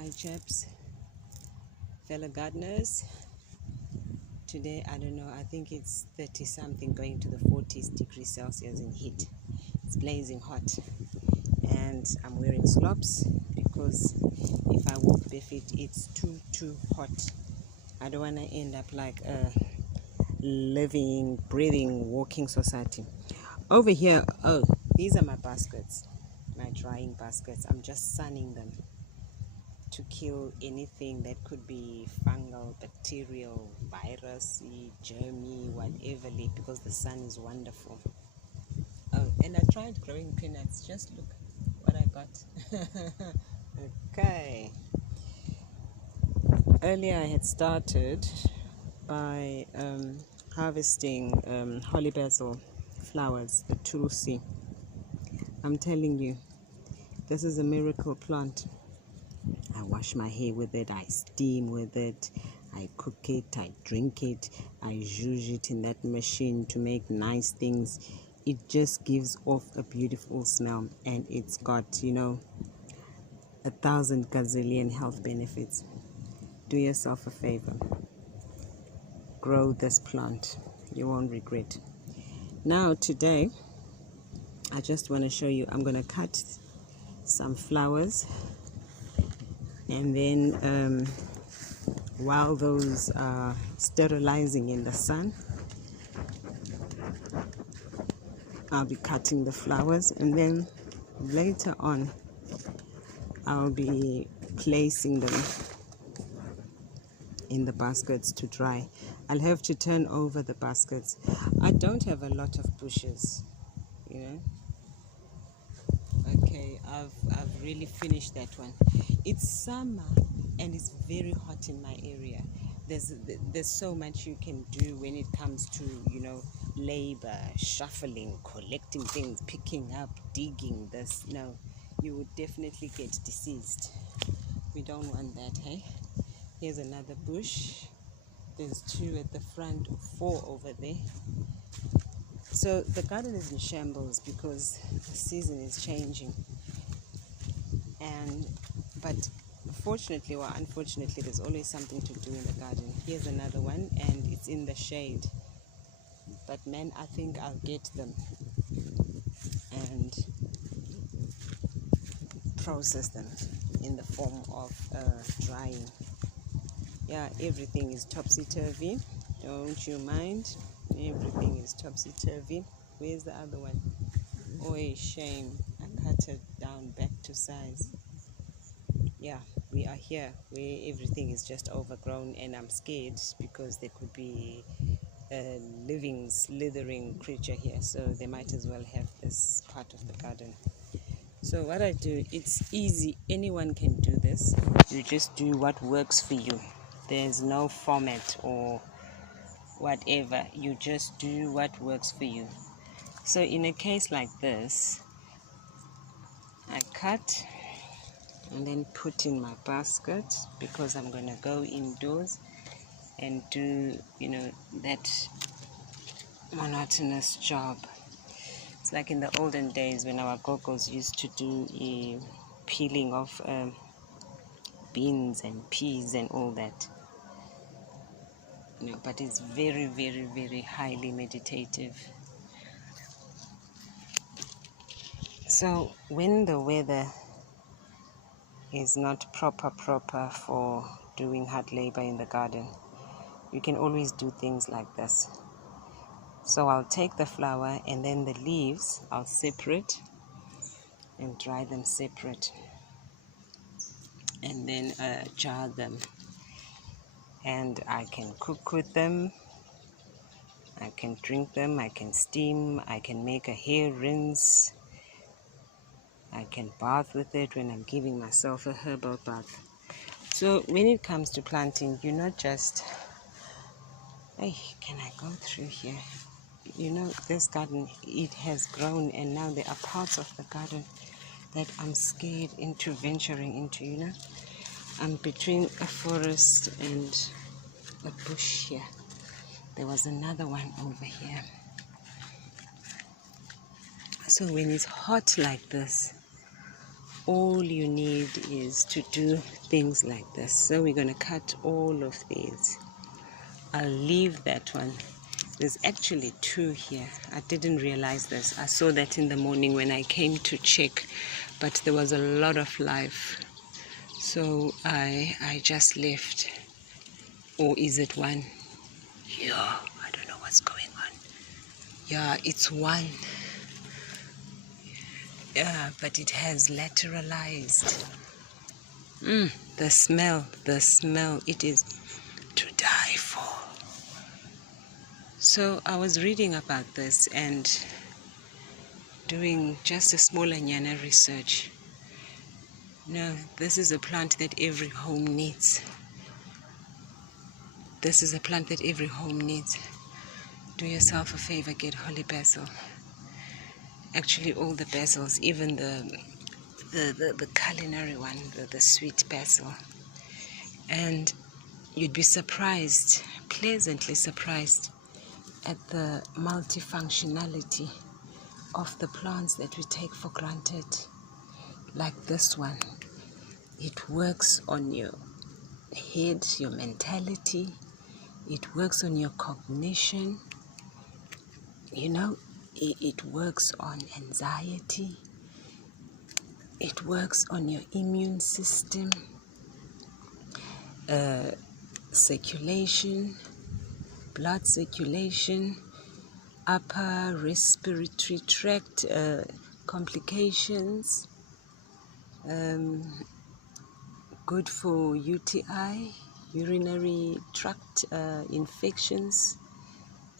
Hi chaps, fellow gardeners. Today, I don't know, I think it's 30 something going to the 40s degrees Celsius in heat. It's blazing hot and I'm wearing slops because if I walk barefoot it's too hot. I don't want to end up like a living, breathing, walking society. Over here, oh, these are my baskets, my drying baskets. I'm just sunning them to kill anything that could be fungal, bacterial, virusy, germy, whatever, because the sun is wonderful. Oh, and I tried growing peanuts. Just look what I got. Okay. Earlier I had started by harvesting holly basil flowers, the Tulsi. I'm telling you, this is a miracle plant. I wash my hair with it, I steam with it, I cook it, I drink it, I zhuzh it in that machine to make nice things. It just gives off a beautiful smell, and it's got, 1,000 gazillion health benefits. Do yourself a favor. Grow this plant. You won't regret. Now today, I just want to show you, I'm going to cut some flowers, and then while those are sterilizing in the sun, I'll be cutting the flowers, and then later on I'll be placing them in the baskets to dry. I'll have to turn over the baskets. I don't have a lot of bushes, Okay, I've really finished that one. It's summer and it's very hot in my area. There's so much you can do when it comes to labor, shuffling, collecting things, picking up, digging. This no, you would definitely get diseased. We don't want that, hey? Here's another bush. There's 2 at the front, 4 over there. So the garden is in shambles because the season is changing. But fortunately or unfortunately, there's always something to do in the garden. Here's another one, and it's in the shade. But man, I think I'll get them and process them in the form of drying. Yeah, everything is topsy-turvy. Don't you mind? Everything is topsy-turvy. Where's the other one? Oh, a shame. I cut it down back to size. Yeah, we are here where everything is just overgrown, and I'm scared because there could be a living, slithering creature here, so they might as well have this part of the garden. So what I do, it's easy. Anyone can do this. You just do what works for you. There's no format or whatever. You just do what works for you. So in a case like this, I cut and then put in my basket because I'm going to go indoors and do, that monotonous job. It's like in the olden days when our gogos used to do a peeling of beans and peas and all that. But it's very, very, very highly meditative. So when the weather is not proper for doing hard labor in the garden, you can always do things like this. So I'll take the flower and then the leaves I'll separate and dry them separate, and then jar them, and I can cook with them, I can drink them, I can steam, I can make a hair rinse, I can bath with it when I'm giving myself a herbal bath. So when it comes to planting, you're not just, hey, can I go through here? This garden, it has grown, and now there are parts of the garden that I'm scared into venturing into, I'm between a forest and a bush here. There was another one over here. So when it's hot like this, all you need is to do things like this. So we're going to cut all of these. I'll leave that one. There's actually 2 here. I didn't realize this. I saw that in the morning when I came to check, but there was a lot of life, so I just left. Or is it 1? Yeah, I don't know what's going on. Yeah, it's 1. Yeah, but it has lateralized. The smell, it is to die for. So I was reading about this and doing just a small Anyana research. No, this is a plant that every home needs. This is a plant that every home needs. Do yourself a favor, get holy basil. Actually, all the basils, even the culinary one, the sweet basil. And you'd be surprised, pleasantly surprised, at the multifunctionality of the plants that we take for granted. Like this one, it works on your head, your mentality, it works on your cognition, you know, it works on anxiety, it works on your immune system, circulation, blood circulation, upper respiratory tract complications, good for UTI, urinary tract infections,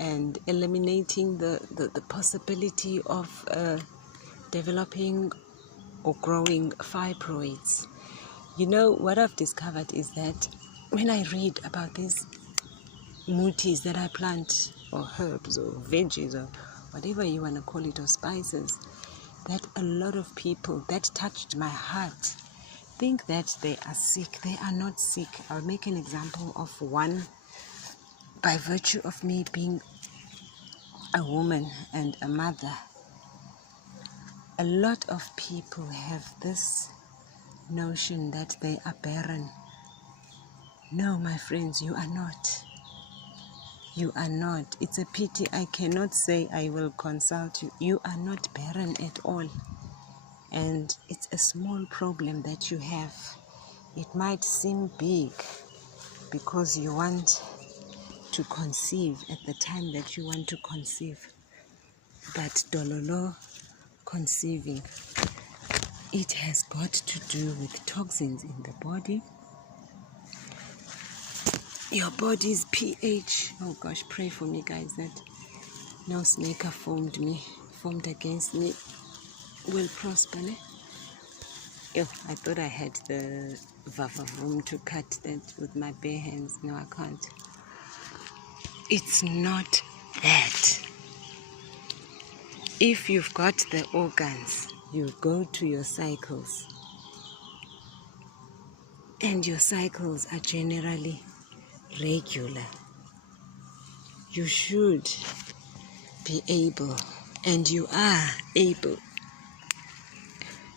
and eliminating the possibility of developing or growing fibroids. You know, what I've discovered is that when I read about these mutis that I plant, or herbs, or veggies, or whatever you want to call it, or spices, that a lot of people, that touched my heart, think that they are sick. They are not sick. I'll make an example of one. By virtue of me being a woman and a mother, a lot of people have this notion that they are barren. No, my friends, you are not. You are not. It's a pity I cannot say I will consult you. You are not barren at all. And it's a small problem that you have. It might seem big because you want to conceive at the time that you want to conceive. But dololo conceiving, it has got to do with toxins in the body, your body's pH. Oh gosh, pray for me, guys, that no snake formed against me will prosper. I thought I had the room to cut that with my bare hands. No, I can't. It's not that. If you've got the organs, you go to your cycles, and your cycles are generally regular. You should be able, and you are able,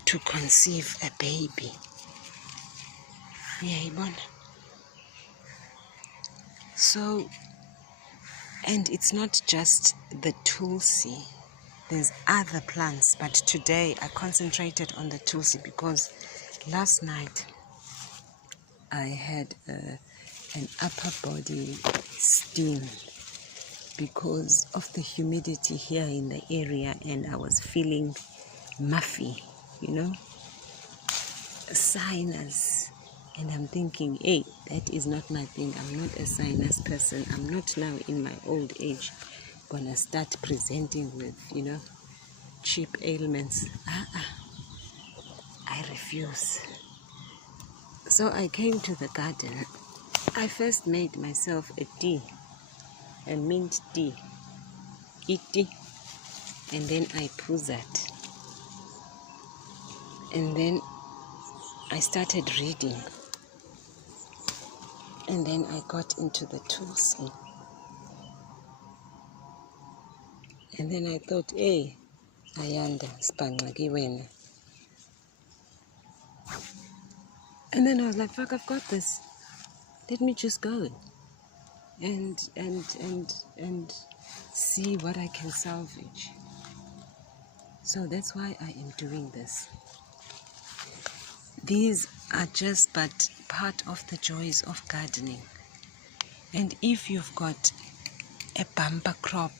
to conceive a baby. Yeah, so, and it's not just the Tulsi. There's other plants, but today I concentrated on the Tulsi because last night I had an upper body steam because of the humidity here in the area, and I was feeling muffy, sinus. And I'm thinking, hey, that is not my thing. I'm not a sinus person. I'm not now in my old age gonna start presenting with, cheap ailments. I refuse. So I came to the garden. I first made myself a tea, a mint tea, tea, and then I poured that. And then I started reading. And then I got into the Tulsi. And then I thought, hey, Ayanda, Spangaki wena. And then I was like, fuck, I've got this. Let me just go and see what I can salvage. So that's why I am doing this. These are just but part of the joys of gardening. And if you've got a bumper crop,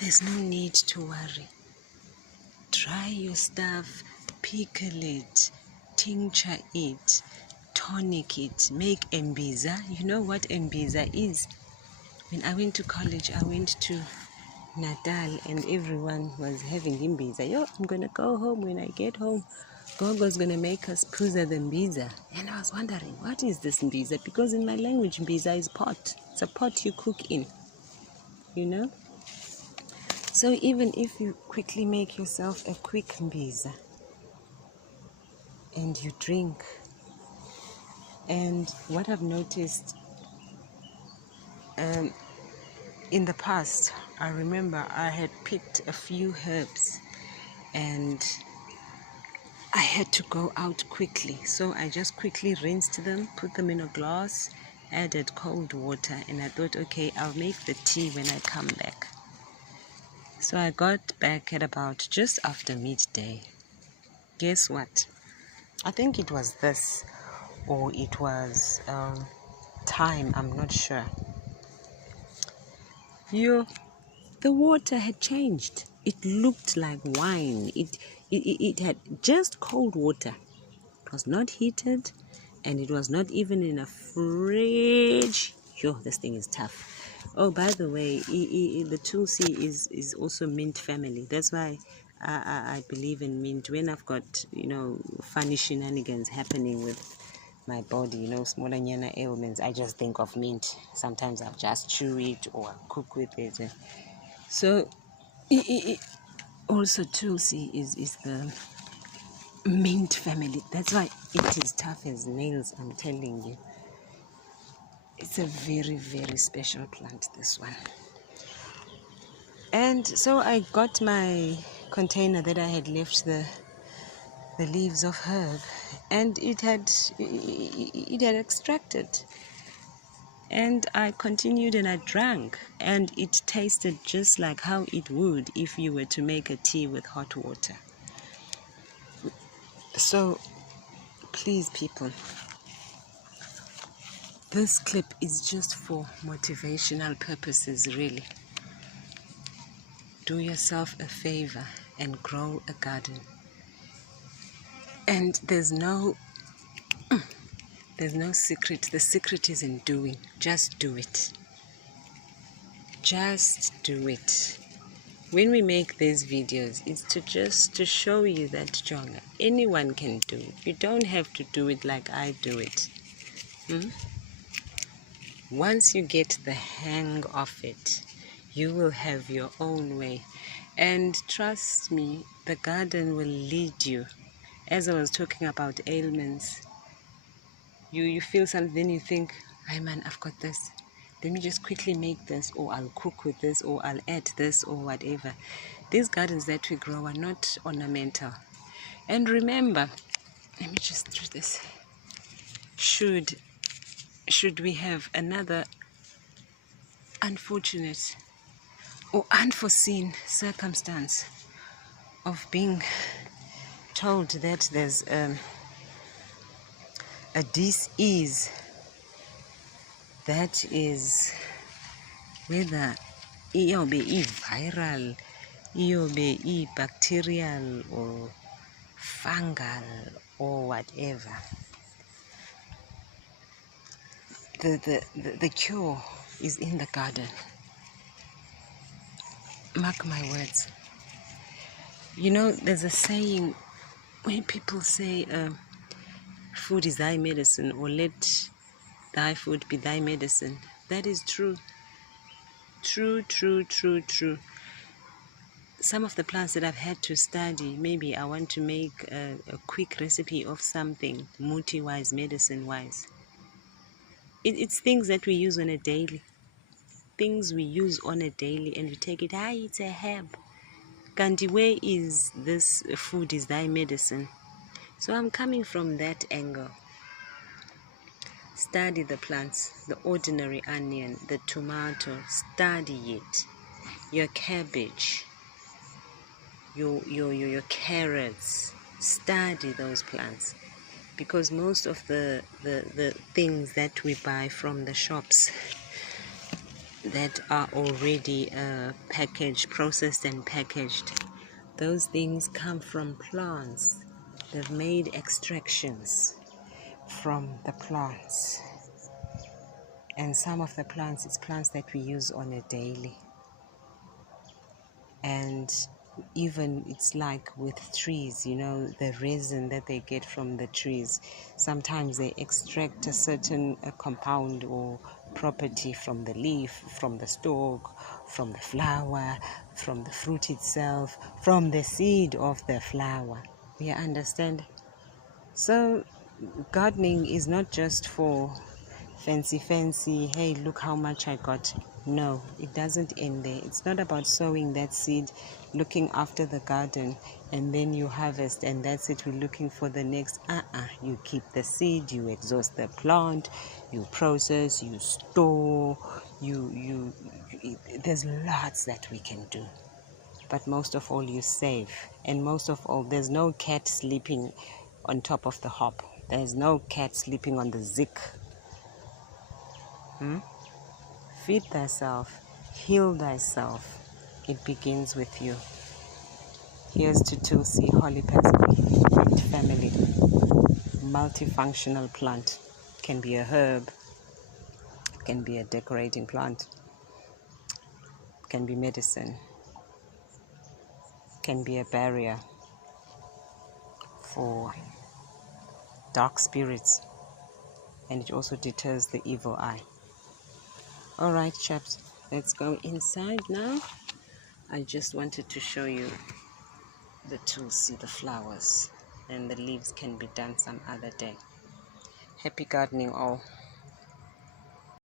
there's no need to worry. Dry your stuff, pickle it, tincture it, tonic it, make mbiza. You know what mbiza is? When I went to college, I went to Natal and everyone was having mbiza. Yo, I'm gonna go home. When I get home, Gogo's gonna make us puza the mbiza. And I was wondering, what is this mbiza? Because in my language, mbiza is pot. It's a pot you cook in, you know? So even if you quickly make yourself a quick mbiza and you drink, and what I've noticed in the past, I remember I had picked a few herbs and I had to go out quickly. So I just quickly rinsed them, put them in a glass, added cold water, and I thought, okay, I'll make the tea when I come back. So I got back at about just after midday. Guess what? I think it was this, or it was thyme, I'm not sure. The water had changed. It looked like wine. It had just cold water. It was not heated, and it was not even in a fridge. Yo, this thing is tough. Oh, by the way, the Tulsi is also mint family. That's why I believe in mint. When I've got, funny shenanigans happening with my body, smaller nyana ailments, I just think of mint. Sometimes I'll just chew it or I'll cook with it. So, also Tulsi is the mint family. That's why it is tough as nails, I'm telling you. It's a very, very special plant, this one. And so I got my container that I had left the leaves of herb, and it had extracted. And I continued and I drank, and it tasted just like how it would if you were to make a tea with hot water. So, please, people, this clip is just for motivational purposes, really. Do yourself a favor and grow a garden. And there's no secret. The secret is in doing. Just do it. Just do it. When we make these videos, it's to show you that, Jonga, anyone can do it. You don't have to do it like I do it. Once you get the hang of it, you will have your own way. And trust me, the garden will lead you. As I was talking about ailments, you feel something, then you think, hey man, I've got this. Let me just quickly make this, or I'll cook with this, or I'll add this, or whatever. These gardens that we grow are not ornamental. And remember, let me just do this. Should we have another unfortunate or unforeseen circumstance of being told that there's a disease that is, whether iyobe viral, iyobe bacterial or fungal or whatever, the cure is in the garden. Mark my words. There's a saying when people say food is thy medicine, or let thy food be thy medicine. That is true. True. Some of the plants that I've had to study, maybe I want to make a quick recipe of something, muti-wise, medicine-wise. It's things that we use on a daily. Things we use on a daily, and we take it, it's a herb. Kanti, where is this food is thy medicine? So I'm coming from that angle. Study the plants, the ordinary onion, the tomato, study it. Your cabbage, your carrots, study those plants. Because most of the things that we buy from the shops that are already packaged, processed and packaged, those things come from plants. They've made extractions from the plants. And some of the plants, it's plants that we use on a daily. And even it's like with trees, you know, the resin that they get from the trees, sometimes they extract a certain compound or property from the leaf, from the stalk, from the flower, from the fruit itself, from the seed of the flower. You understand? So gardening is not just for fancy, hey, look how much I got. No, it doesn't end there. It's not about sowing that seed, looking after the garden, and then you harvest, and that's it. We're looking for the next. You keep the seed, you exhaust the plant, you process, you store, there's lots that we can do. But most of all, you save. And most of all, there's no cat sleeping on top of the hop. There's no cat sleeping on the zik. Feed thyself, heal thyself. It begins with you. Here's to Tulsi, Holy Pesco, fruit family. Multifunctional plant. Can be a herb, can be a decorating plant, can be medicine, can be a barrier for dark spirits, and it also deters the evil eye. All right, chaps, let's go inside now. I just wanted to show you the Tulsi, the flowers, and the leaves can be done some other day. Happy gardening all.